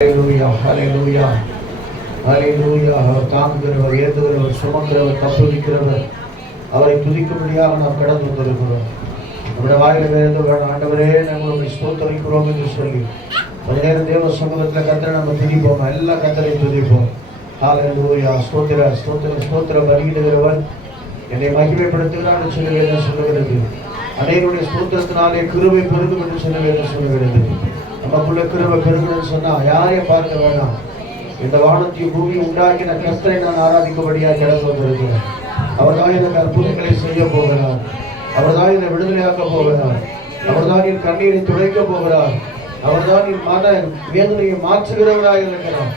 ஹல்லேலூயா ஹல்லேலூயா ஹல்லேலூயா. அவர் தாங்குகிறவர், ஏந்துகிறவர், சுமக்கிறவர், தப்புவிக்கிறவர். அவரை துதிக்கும்படியாக நாம் கடந்து வந்திருக்கிறோம். நம்முடைய வாயில வேறு வேணும். ஆண்டவரே, நாங்கள் உங்களை ஸ்தோத்தரிக்கிறோம் என்று சொல்லி கொஞ்ச நேரம் தேவ சமூகத்தில் கத்தரை நம்ம துதிப்போம். எல்லா கத்தரையும் துதிப்போம். ஹல்லேலூயா. ஸ்தோத்திர ஸ்தோத்திர ஸ்தோத்திர. பலியிடுகிறவன் என்னை மகிமைப்படுத்துகிறான் சொல்ல வேண்டும் சொல்லுகிறது. அனைவருடைய ஸ்தோத்திரத்தினாலே கிருபை பெருகும் என்று சொல்ல வேண்டும் சொல்லுகிறது. நமக்குள்ள கிருபை பெருகுன்னு சொன்னா யாரையும் பார்க்க வேண்டாம். இந்த வானத்தையும் பூமி உண்டாக்கின கர்த்தரை நான் ஆராதிக்கும்படியாக கிடந்து வந்திருக்கிறேன். அவர்தான் எனக்கு அற்புதங்களை செய்ய போகிறார். அவர்தான் என்னை விடுதலையாக்க போகிறார். அவர்தான் என் கண்ணீரை துடைக்க போகிறார். அவர்தான் என் மன வேதனையை மாற்றுகிறவராக இருக்கிறார்.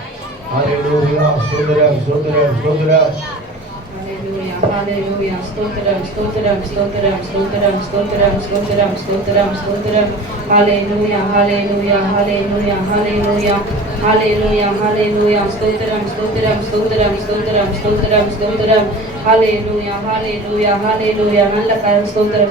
ஹல்லேலூயா. ஸ்தோத்திரம் ஸ்தோத்திரம் ஸ்தோத்திரம். Hallelujah, stotram, stotram, stotram, stotram, stotram, stotram, stotram, stotram. Hallelujah, hallelujah, hallelujah, hallelujah, hallelujah, hallelujah. Stotram, stotram, stotram, stotram, stotram, stotram. Hallelujah, hallelujah, hallelujah. நல்ல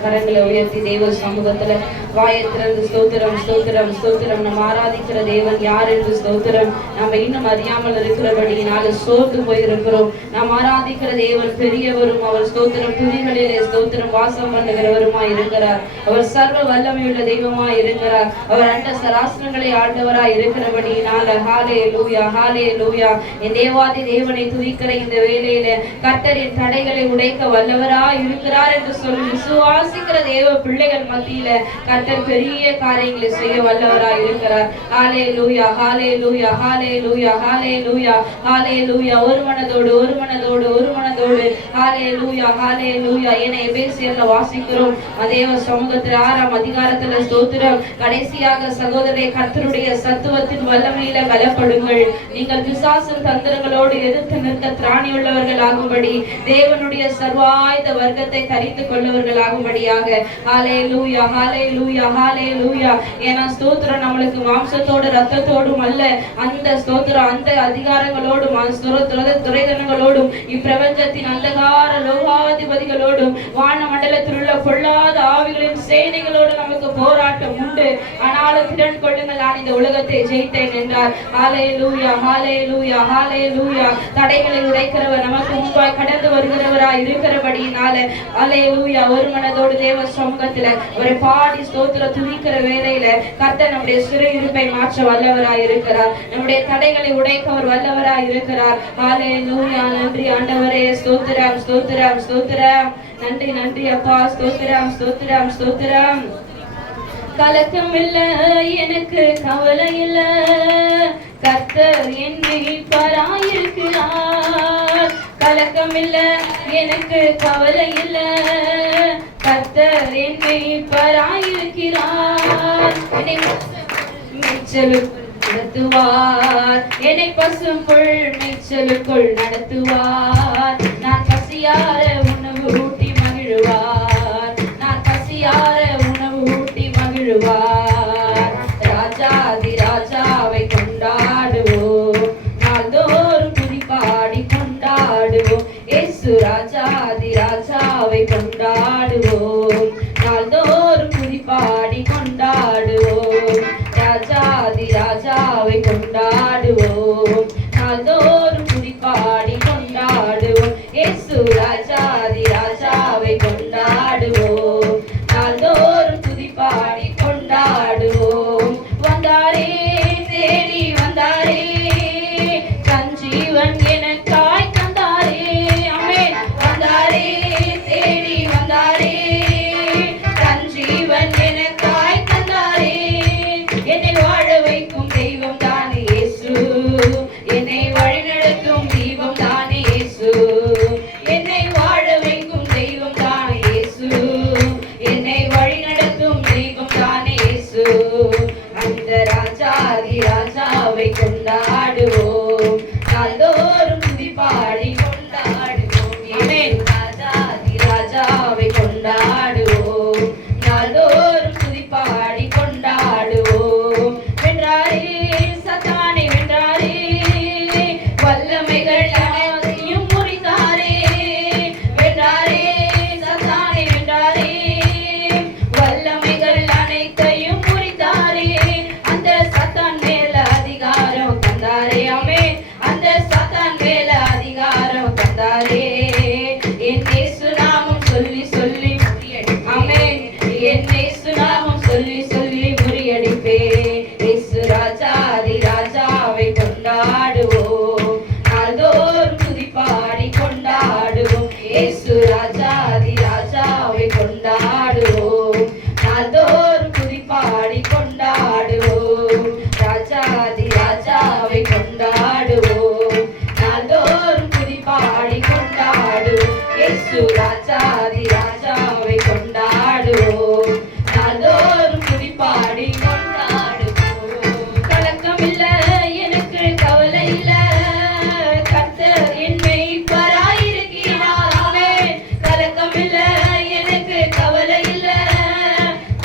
கரங்களை உயர்த்தி தேவ சமூகத்துல வாயத்திலிருந்து ஸ்தோத்திரம் ஸ்தோத்திரம் ஸ்தோத்திரம். நம்ம ஆராதிக்கிற தேவன் யார் என்று ஸ்தோத்திரம் நம்ம இன்னும் அறியாமல் இருக்கிறபடியினால சோர்ந்து போயிருக்கிறோம். நாம் ஆராதிக்கிற தேவன் பெரியவரும், அவர் ஸ்தோத்திரம் துதிகளிலே ஸ்தோத்திரம் வாசம் பண்ணுகிறவருமாய் இருக்கிறார். அவர் சர்வ வல்லமையுள்ள தெய்வமாய் இருக்கிறார். அவர் அண்ட சராசனங்களை ஆண்டவராய் இருக்கிறபடியினால ஹல்லேலூயா ஹல்லேலூயா. என் தேவாதி தேவனை துதிக்கிற இந்த வேளையில கர்த்தரின் தடைகளை உடைக்க வல்லவராய் இருக்கிறார் என்று சொல்லி விசுவாசிக்கிற தேவ பிள்ளைகள் மத்தியில கர்த்தர் பெரிய காரியங்களை செய்ய வல்லவராய் இருக்கிறார். ஹல்லேலூயா ஹல்லேலூயா ஹல்லேலூயா ஹல்லேலூயா ஹல்லேலூயா. ஒரு மனதோடு ஒரு மனதோடு ஒரு மனதோடு ஹல்லேலூயா ஹல்லேலூயா. என எபேசியர்ல வாசிக்கிறோம் தேவ சமூகத்தில் 6ஆம் அதிகாரத்துல ஸ்தோத்திரம். கடைசியாக சகோதரரை கர்த்தருடைய சத்துவத்தின் வல்லமையில பலப்படுங்கள். நீங்கள் பிசாசின் தந்திரங்களோடு எதிர்த்து நிற்க திராணியுள்ளவர்கள் ஆகும்படி தேவனுடைய சர்வாயுத வர்க்கத்தை தரித்துக் கொள்ளவர்கள் ஆகும்படியாக. ஹல்லேலூயா ஹல்லேலூயா ஹல்லேலூயா. ஏன்னா ஸ்தோத்திரம் நம்மளுக்கு மாம்சத்தோடு ரத்தத்தோடும் அல்ல, அந்த ஸ்தோத்திரம் அந்த அதிகாரங்களோடும் துரைதனங்களோடும் இப்பிரபஞ்சத்தின் அந்தகார லோகாதிபதிகளோடும் வான மண்டலத்தில் உள்ள பொல்லாத ஆவிகளின் சேனைகளோடு நமக்கு போராட்டம் உண்டு. ஆனாலும் திறன் கொள்ளுங்கள், நான் இந்த உலகத்தை ஜெயித்தேன் என்றார். ஹல்லேலூயா ஹல்லேலூயா ஹல்லேலூயா. தடைகளை உடைக்கிறவர் நமக்கு முன்பாய் கடந்து வருகிறவராய் இருக்கிறபடியினால ஹல்லேலூயா. ஒரு மனதோடு தேவ சமூகத்துல ஒரு பாடி ஸ்தோத்திர துதிக்கிற வேளையில கர்த்தர் நம்முடைய சிறையிருப்பை மாற்ற வல்லவராய் இருக்கிறார். நம்முடைய தடைகளை உடைக்கவர் வல்லவராய் இருக்கிறார். ஹல்லேலூயா. நன்றி ஆண்டவரே. ஸ்தோத்திரம் ஸ்தோத்திரம் ஸ்தோத்திரம். நன்றி நன்றி அப்பா. ஸ்தோத்திரம் ஸ்தோத்திரம் ஸ்தோத்திரம். கலக்கம் இல்ல, எனக்கு கவலை இல்ல, கர்த்தர் என்னை பராயிருக்கிறார். கலக்கம் இல்ல, எனக்கு கவலை இல்ல, கர்த்தர் என்னை பராயிருக்கிறார். என்னை நடத்துவார், என்னை பசும்புல் மேய்ச்சலுக்குள் நடத்துவார். நான் பசியார உணவு ஊட்டி மகிழ்வார், நான் பசியார உணவு ஊட்டி மகிழ்வார். ராஜாதி ராஜாவை கொண்டாடுவோம், நாள்தோறும் துதிபாடி கொண்டாடுவோம். இயேசு ராஜாதி ராஜாவை கொண்டாடுவோம், நாள்தோறும் துதிபாடி கொண்டாடுவோம். ராஜாதி ராஜாவை கொண்டாடுவோம், நாள்தோறும் துதிபாடி கொண்டாடுவோம். இயேசு ராஜாதி ராஜாவை கொண்டாடுவோம், நாள்தோறும் துதிபாடி கொண்டாடுவோம். வந்தாரே தேடி வந்தாரே, தன் ஜீவன் எனக்காய் தந்தாரே. ஆமென். வந்தாரே தேடி வந்தாரே, தன் ஜீவன் எனக்காய் தந்தாரே. என்னை வாழ வைக்கும் தெய்வம் தானே இயேசு ராஜாதி ராஜாவை கொண்டாடுவோம், நாள்தோறும் துதி பாடி கொண்டாடுவோம். இயேசு ராஜாதி ராஜாவை கொண்டாடுவோம், நாள்தோறும் துதி பாடி கொண்டாடுவோம். கலக்கம் இல்ல எனக்கு, கவலை இல்ல, கர்த்தர் என் மேய்ப்பராயிருக்கிறாரே. கலக்கம் இல்ல எனக்கு, கவலை இல்ல,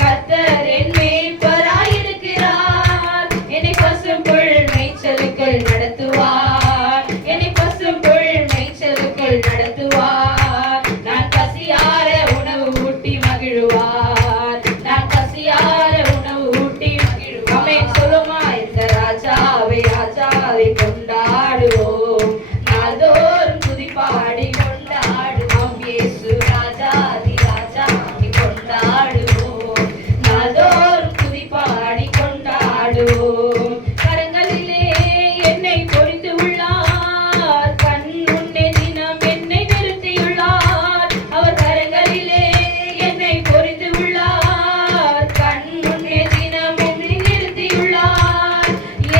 கர்த்தர் என் மேய்ப்பராயிருக்கிறார். என்னை பசும்புல் மேய்ச்சலுக்குள் நடத்துவார், என்னை பசும்புல் மேய்ச்சலுக்குள் நடத்துவார். நான் பசியார உணவு ஊட்டி மகிழ்வார், நான் பசியார உணவு ஊட்டி மகிழ்வார். ஆமென் சொல்லுமா. இந்த ராஜாவை ராஜாவை கொண்டாடுவோம், நாள்தோறும் துதி பாடி கொண்டாடுவோம். இயேசு ராஜாதி ராஜாவை கொண்டாடுவோம், நாள்தோறும் துதி பாடி கொண்டாடுவோம். கரங்களிலே என்னை பொறித்து உள்ளார், கண் முன்னே தினம் என்னை நிறுத்தியுள்ளார். அவர் கரங்களிலே என்னை பொறித்து உள்ளார், கண் முன்னே தினம் என்னை நிறுத்தியுள்ளார்.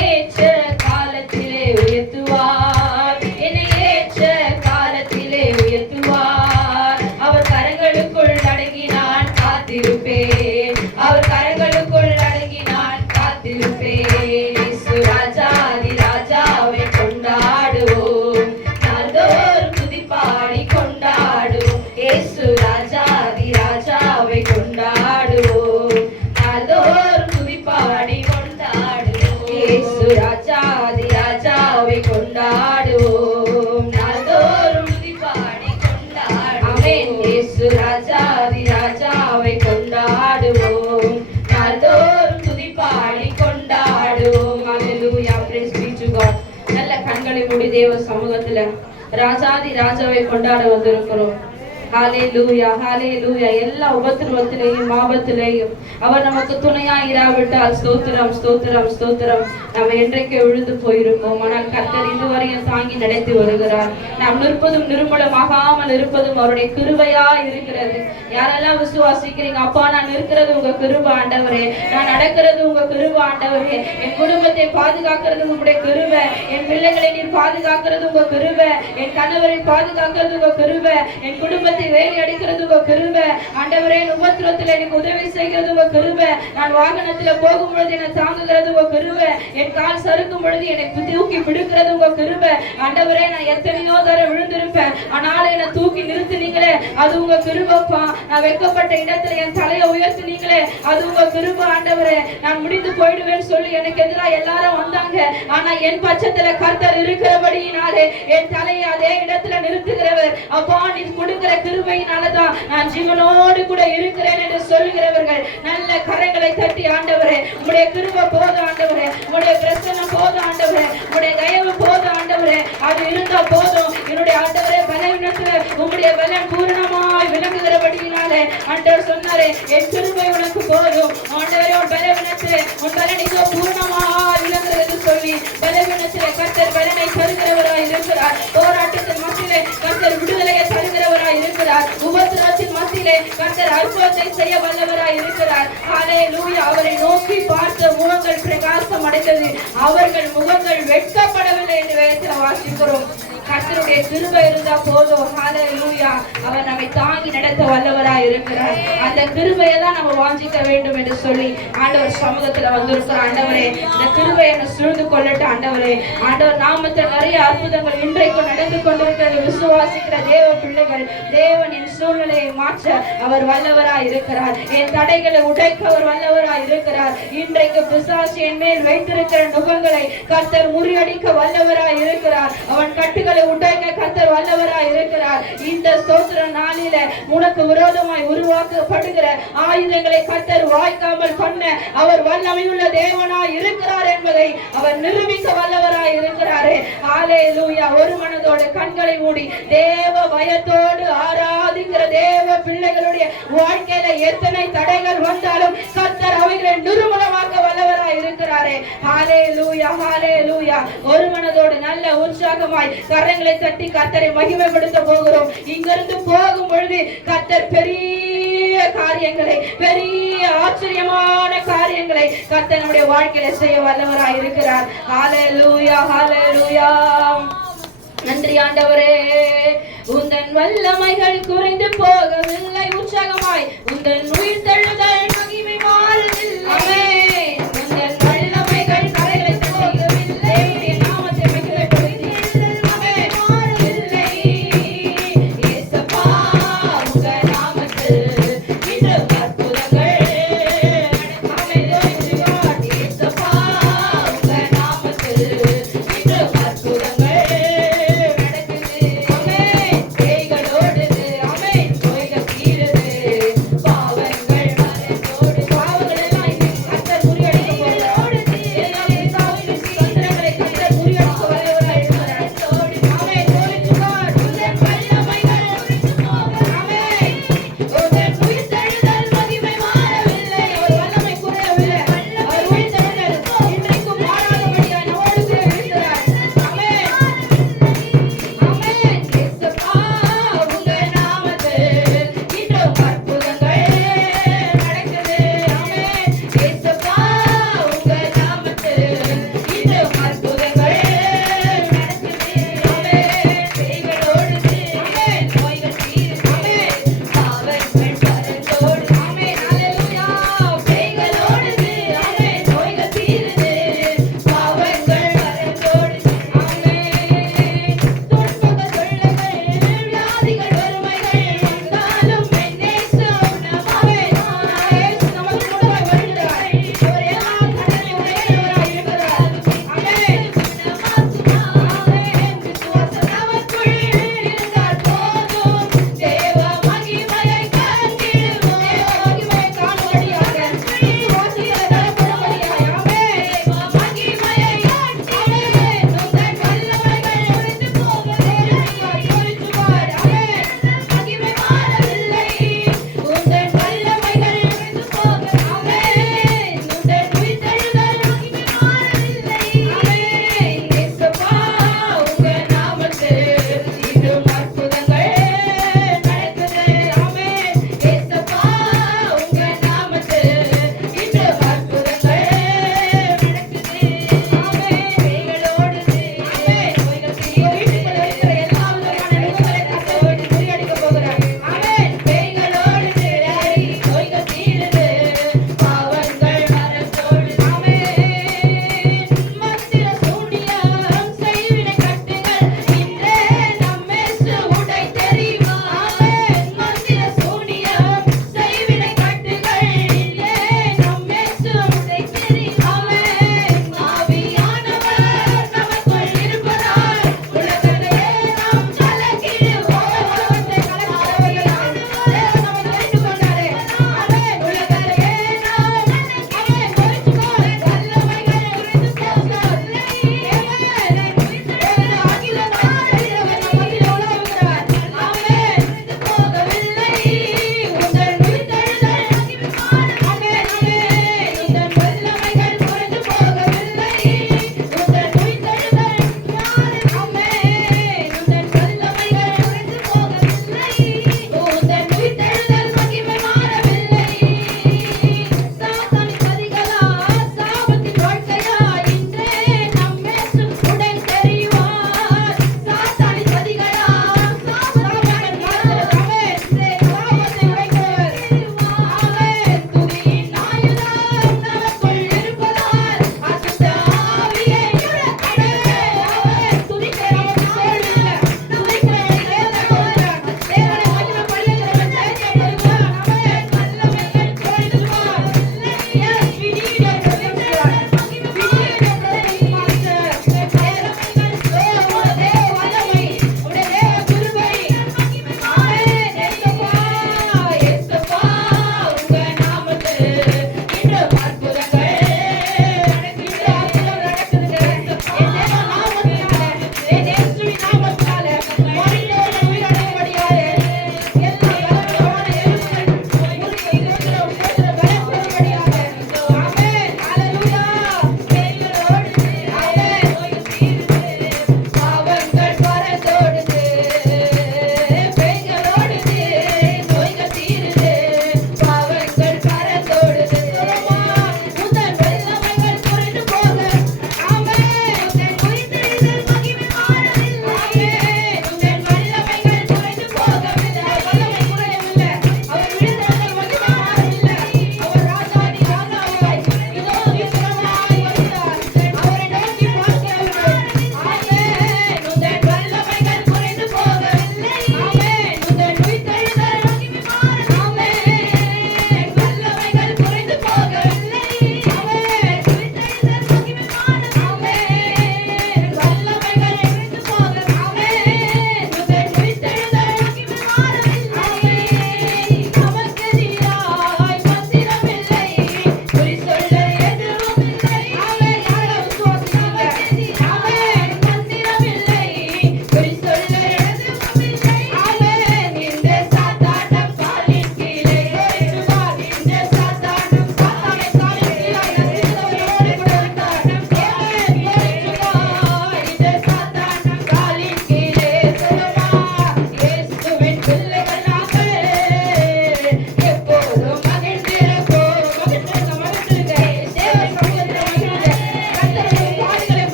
ஏற்ற காலத்திலே உயர்த்துவார், என்னை ஏற்ற காலத்திலே உயர்த்துவார். அவர் கரங்களுக்குள் அடங்கி நான் காத்திருப்பேன், அவர் கரங்களுக்குள் அடங்கி நான் காத்திருப்பேன். இயேசு ராஜாதி ராஜாவை கொண்டாடுவோம், நாள்தோறும் துதி பாடி கொண்டாடுவோம். இயேசு ராஜாதி ராஜாவை கொண்டாடுவோம், நாள்தோறும் துதி பாடி கொண்டாடுவோம். இயேசு ராஜாதி ராஜாவை கொண்டாடுவோம், நாள்தோறும் துதி பாடி கொண்டாடுவோம். ஆமென். இயேசு ராஜாதி ராஜாவை கொண்டாடுவோம், நாள்தோறும் துதி பாடி கொண்டாடுவோம். ஹalleluya, praise be to God. நல்ல கண்களை மூடி தேவ சமூகத்துல ராஜாதி ராஜாவை கொண்டாட வந்திருக்கிறோம். ஹalleluya, ஹalleluya. எல்லா உபத்திரவத்திலேயும் ஆபத்திலேயும் அவர் நமக்கு துணையா இராவிட்டால் ஸ்தோத்திரம் ஸ்தோத்திரம் ஸ்தோத்திரம் நம்ம என்றைக்கு விழுந்து போயிருப்போம். ஆனால் கர்த்தர் இதுவரையும் தாங்கி நடத்தி வருகிறார். நாம் நிற்பதும் நிர்மூலமாகாமல் இருப்பதும் அவருடைய கிருபையா இருக்கிறது. யாரெல்லாம் விசுவாசிக்கிறீங்க, அப்பா நான் இருக்கிறது உங்க கிருபை ஆண்டவரே, நான் நடக்கிறது உங்க கிருபை ஆண்டவரே, என் குடும்பத்தை பாதுகாக்கிறது உங்களுடைய கிருபை, என் பிள்ளைகளை நீர் பாதுகாக்கிறது உங்க கிருபை, என் கணவரை பாதுகாக்கிறது உங்க கிருபை, என் குடும்பத்தை வேலி அடிக்கிறது உங்க கிருபை ஆண்டவரே, என் உபத்திரவத்தில் எனக்கு உதவி செய்கிறது உங்க கிருபை, நான் வாகனத்துல போகும் பொழுது என்னை தாங்குகிறது உங்க கிருபை, என் கால் சறுக்கும் பொழுது என்னை தூக்கி பிடிக்கிறது உங்க கிருபை ஆண்டவரே. நான் எத்தனையோ தடவை விழுந்திருப்பேன், ஆனாலும் என்னை தூக்கி நிறுத்தினீங்களே, அது உங்க கிருபைப்பா. நான் வெட்கப்பட்ட இடத்துல என் தலையை உயர்த்தினீங்களே, அது உங்க கிருபை ஆண்டவரே. நான் முடிந்து போயிடுவேன்னு சொல்லி எனக்கு எதிராக எல்லாரும் வந்தாங்க, ஆனா என் பட்சத்துல கர்த்தர் இருக்கிறபடியினாலே என் தலையை அதே இடத்துல நிறுத்துகிறவர். அப்பா நீ கொடுக்கிற கிருபையினாலதான் நான் ஜீவனோடு கூட இருக்கிறேன் என்று சொல்லுகிறவர்கள் நல்ல கரங்களை தட்டி ஆண்டவரே உம்முடைய கிருபை போதும் ஆண்டவரே, உம்முடைய பிரசன்னம் போதும் ஆண்டவரே, உம்முடைய தயவு போதும் ஆண்டவரே, அது இருந்தா போதும். என்னுடைய ஆண்டவரே பலவீனத்துல உம்முடைய பலன் பூரணமாய் விளங்குகிறபடியினாலே ஆண்டவர் சொன்னாரே என் கிருபை உனக்கு போதும். ஆண்டவரே உன் பலவீனத்திலே உன் பலன் இதோ பூரணமாய் விளங்குகிறது சொல்லி பலவீனத்திலே கர்த்தர் பலனை தருகிறவராய் இருக்கிறார். போராட்டத்தின் மத்தியிலே கர்த்தர் விடுதலையை தருகிறவராய் இருக்கிறார். உபத்திரவத்தின் மத்தியிலே கர்த்தர் அற்புதத்தை செய்ய வல்லவராய் இருக்கிறார். ஹalleluya. அவரை நோக்கி பார்த்த முகங்கள் பிரகாசம் அடைந்தது, அவர்கள் முகங்கள் வெட்கப்படவில்லை என்று வேதத்தில் வாசிக்கிறோம். கர்த்தருடைய கிருபை இருந்தா போதும். ஹalleluya. அவர் நம்மை தாங்கி நடத்த வல்லவராய் இருக்கிறார். அந்த கிருபையை தான் நம்ம வாஞ்சிக்க வேண்டும் என்று சொல்லி ஆண்டவர் சமூகத்துல வந்திருக்கிற ஆண்டவரே இந்த கிருபை என்னை சூழ்ந்து கொள்ளட்டும் ஆண்டவரே. ஆண்டவர் நாமத்தில் நிறைய அற்புதங்கள் இன்றைக்கு நடந்து கொண்டிருக்கிறது. விசுவாசிக்கிற தேவ பிள்ளைகள் தேவனின் சூழ்நிலையை மாற்ற அவர் வல்லவராய் இருக்கிறார். என் தடைகளை உடைக்க அவர் வல்லவராய் இருக்கிறார். இன்றைக்கு பிசாசு என் மேல் வைத்திருக்கிற நுகங்களை கர்த்தர் முறியடிக்க வல்லவராய் இருக்கிறார். அவன் கட்டுகளை உடைக்க கர்த்தர் வல்லவராய் இருக்கிறார். இந்த ஸ்தோத்திர நாளில உனக்கு விரோதமாய் உருவாக்கப்படுகிற ஆயுதங்களை கர்த்தர் வாய்க்காமல் பண்ண அவர் வல்லமையுள்ள தேவனாய் இருக்கிறார் என்பதை அவர் நிரூபிக்க வல்லவராய் இருக்கிறாரே. ஹalleluya. ஒரு மனதோடு கண்களை மூடி தேவ பயத்தோடு ஆராதிக்கிற தேவ பிள்ளைகளுடைய வாழ்க்கையில எத்தனை தடைகள் வந்தாலும் கர்த்தர் அவைகளை நிர்மூலமாக்க வல்லவராய் இருக்கிறாரே. ஹalleluya, ஹalleluya. ஒரு மனதோடு நல்ல உற்சாகமாய் கரங்களை தட்டி கர்த்தரை மகிமைப்படுத்த போகிறோம். இங்கிருந்து போகும் பொழுது கர்த்தர் பெரிய காரியங்களை, பெரிய ஆச்சரியமான காரியங்களை கர்த்தர் நம்முடைய வாழ்க்கையில செய்ய வல்லவராய் இருக்கிறார். ஹalleluya ஹalleluya. நன்றி ஆண்டவரே. உந்தன் வல்லமைகள் குறைந்து போகவில்லை, உற்சாகமாய் உந்தன் உயிர் தழுதல் மகிமை மாறவில்லை. உந்தன் வல்லமைகள் கரைந்து போகவில்லை, நாமத்தை மகிமைப்படுத்தி மாறவில்லை. இயேசப்பா உங்க நாமத்தில் இன்று அற்புதங்கள் நடக்கிறது. இயேசப்பா உங்க நாமத்தில் இன்று அற்புதங்கள் நடக்குது. பேய்களோடுது, நோய்கள் தீருது, பாவங்கள்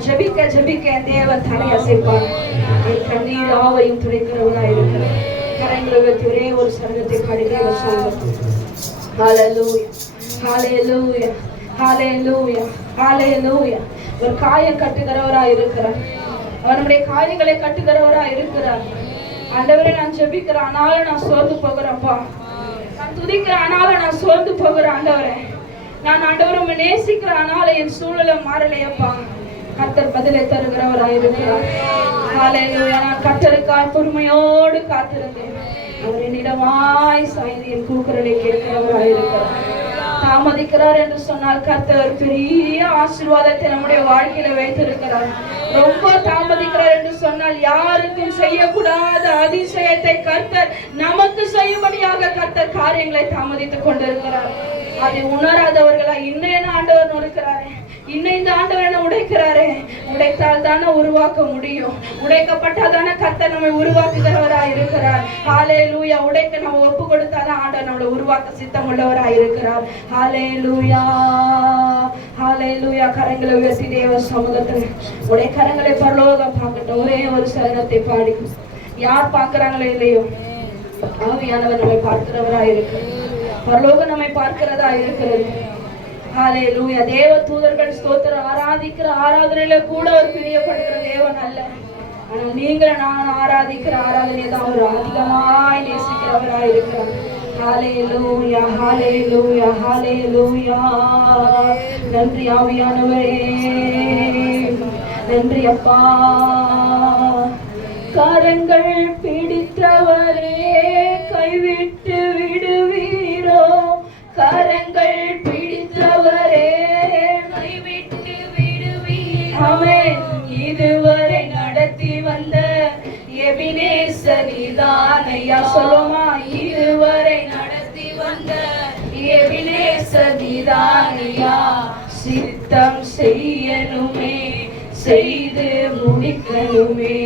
நான் ஜெபிக்க ஜெபிக்க என் தேவன் தலை அசைப்பார். என் கண்ணீர் யாவையும் துடைக்கிறவராய் இருக்கிறார். கரங்களை வைத்து ஒரே ஒரு சரணத்தை பாடி தேவன் சொல்லுங்கள். ஹalleluya ஹalleluya ஹalleluya ஹalleluya. ஒரு காயம் கட்டுகிறவராய் இருக்கிறார். அவர் நம்முடைய காயங்களை கட்டுகிறவராய் இருக்கிறார். ஆண்டவரே நான் ஜெபிக்கிறேன், ஆனாலும் நான் சோர்ந்து போகிறேன்ப்பா. நான் துதிக்கிறேன், ஆனாலும் நான் சோர்ந்து போகிறேன் ஆண்டவரே. நான் ஆண்டவரை உம்மை நேசிக்கிறேன், ஆனாலும் என் சூழலை மாறலையப்பா. கர்த்தர் பதிலை தருகிறவராய் இருக்கிறார். ஹalleluya. நான் கர்த்தருக்காய் பொறுமையோடு காத்திருந்தேன். அவர் என்னிடமாய் சாய்ந்து என் கூக்குரலை கேட்கிறவராய் இருக்கிறார். தாமதிக்கிறார் என்று சொன்னால் கர்த்தர் பெரிய ஆசீர்வாதத்தை நம்முடைய வாழ்க்கையில வைத்திருக்கிறார். ரொம்ப தாமதிக்கிறார் என்று சொன்னால் யாருக்கும் செய்யக்கூடாத அதிசயத்தை கர்த்தர் நமக்கு செய்யும்படியாக கர்த்தர் காரியங்களை தாமதித்துக் கொண்டிருக்கிறார். அதை உணராதவர்களா இன்னும் ஆண்டவர் இருக்கிறாரே, இன்னும் இந்த ஆண்டவர் என்ன உடைக்கிறாரே. உடைத்தால் தானே உருவாக்க முடியும். உடைக்கப்பட்டால் தானே கர்த்தர் நம்மை உருவாக்குகிறவராய் இருக்கிறார். ஹalleluya. உடைக்க நம்ம ஒப்பு கொடுத்தாதான் ஆண்டவர் நம்மளை உருவாக்க சித்தம் உள்ளவராய் இருக்கிறார். ஹalleluya ஹalleluya. கரங்களை உயர்த்தி தேவ சமூகத்தில் உடைய கரங்களை பரலோகம் பார்க்கட்டும். ஒரே ஒரு சரணத்தை பாடி யார் பார்க்கிறாங்களோ இல்லையோ ஆவியானவர் நம்மை பார்க்கிறவராய் இருக்கிறார். பரலோகம் நம்மை பார்க்கிறதா இருக்கிறது. ஹalleluya. தேவ தூதர்கள் ஸ்தோத்திரம் ஆராதிக்கிற ஆராதனையில கூட ஒரு பிரியப்படுகிற தேவன் அல்ல. ஆனால் நீங்கள் நான் ஆராதிக்கிற ஆராதனை தான் ஒரு அதிகமாய் நேசிக்கிறவராய் இருக்கிறார். ஹalleluya ஹalleluya ஹalleluya. நன்றி ஆவியானவரே, நன்றி அப்பா. கரங்கள் பிடித்தவரே கைவிட்டு விடுவீரோ? கரங்கள் பிடித்தவரே கைவிட்டு விடுவீரோ? ஆமென். இதுவரை நடத்தி வந்த எபினேசர் நீதானையா. சொல்லுமா, இதுவரை நடத்தி வந்த எபினேசர் நீதானையா. சித்தம் செய்யணுமே, செய்து முடிக்கணுமே.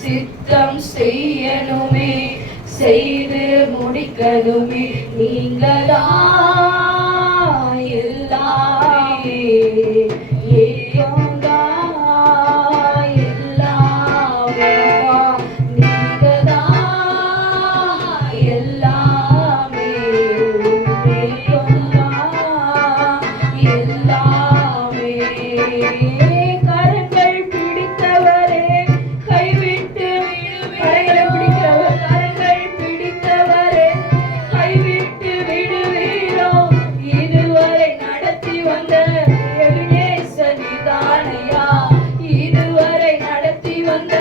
சித்தம் செய்யணுமே, செய்து முடிக்கணுமே. நீங்கதான் எல்லாமே, ஏகம்தான் எல்லாமே. நீங்கதான் எல்லாமே, ஏகம்தான் எல்லாமே. கரங்கள் பிடித்தவரே கைவிட்டு கரங்களை பிடிக்கிறவர். கரங்கள் பிடித்தவரே கைவிட்டு விடுவீரோ? இதுவரை நடத்தி வந்த எபினேசர் நீதானையா. இதுவரை நடத்தி வந்த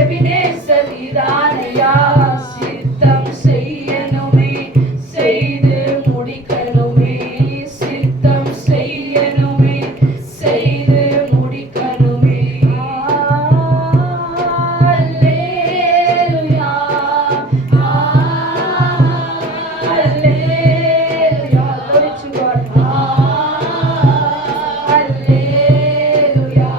எபினேசர் நீதானையா. சித்தம் செய்யணுமே, செய்து முடிக்கணுமே. சித்தம் செய்யணுமே, செய்து முடிக்கணுமே. அல்லேலூயா அல்லேலூயா. Glory to God. அல்லேலூயா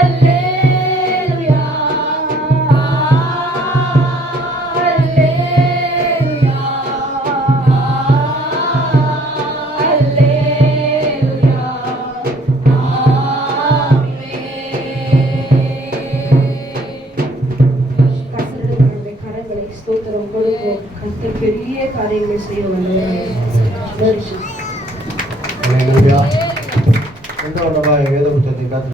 அல்லேலூயா அல்லேலூயா கரங்களை ஸ்தோத்திரம் கொடுப்போம். கர்த்தர் பெரிய காரியங்களை செய்ய வல்லவராய். ஹalleluya. இந்த வேத புத்தகத்தை